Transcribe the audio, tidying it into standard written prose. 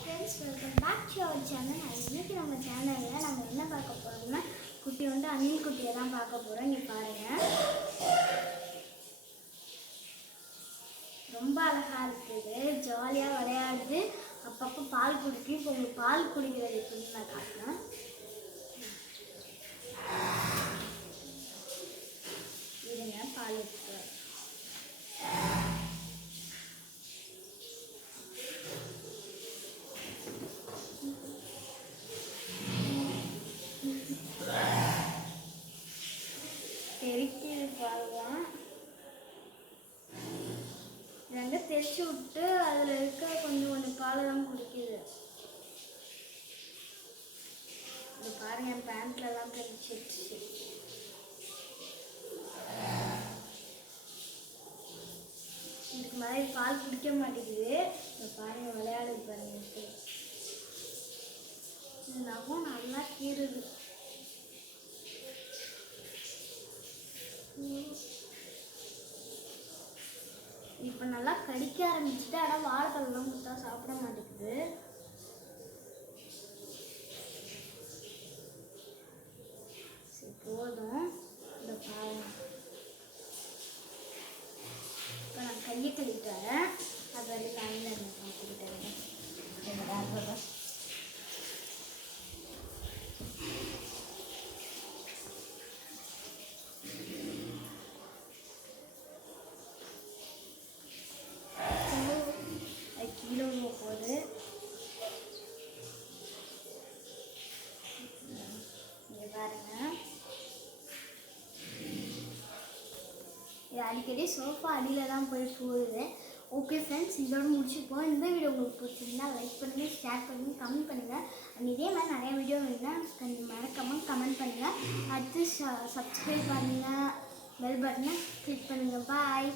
Friends, welcome back to our channel. இன்றைக்கி நம்ம சேனலில் நம்ம என்ன பார்க்க போகிறோம்னா குட்டி வந்து அணில் குட்டியை தான் பார்க்க போகிறோம். இங்கே பாருங்கள், ரொம்ப அழகாக இருக்குது, ஜாலியாக விளையாடுது, அப்பப்போ பால் குடிக்கும். இப்போ உங்களுக்கு பால் குடிக்கிறது எப்படின்னு நான் காட்டுறேன். இருங்க, பால் எடுத்து தெரிக்குது பாருவான். ரெண்டு தெரிச்சு விட்டு அதில் இருக்க கொஞ்சம் பால் தான் குடிக்குது. இது பாருங்க, என் பேண்ட்லலாம் தெரிச்சிருச்சு. இதுக்கு மாதிரி பால் குடிக்க மாட்டேங்குது. இப்போ பாருங்க, விளையாடுது பாருங்க. இது நகம் நல்லா கீறுது. இப்போ நல்லா கடிக்க ஆரம்பிச்சுட்டு, ஆனால் வாழைப்பழம்லாம் கொடுத்தா சாப்பிட மாட்டேங்குது. சரி, போதும். இந்த பாருங்க, இப்போ நான் கையை கழிக்கிறேன். அது வரைக்கும் லைனில் என்ன பார்த்துக்கிட்டேன். கீழே போகுது. இங்கே பாருங்க, இது அடிக்கடி சோஃபா அடியில் தான் போய் போகுது. ஓகே ஃப்ரெண்ட்ஸ், இதோட முடிச்சுப்போம். இந்த வீடியோ உங்களுக்கு பிடிச்சிருந்தா லைக் பண்ணுங்கள், ஷேர் பண்ணுங்கள், கமெண்ட் பண்ணுங்கள். அண்ட் இதே மாதிரி நிறைய வீடியோ வேணுன்னா மறக்காமல் கமெண்ட் பண்ணுங்கள். அடுத்து சப்ஸ்கிரைப் பண்ணுங்கள், பெல் பட்டனை கிளிக் பண்ணுங்கள். பாய்.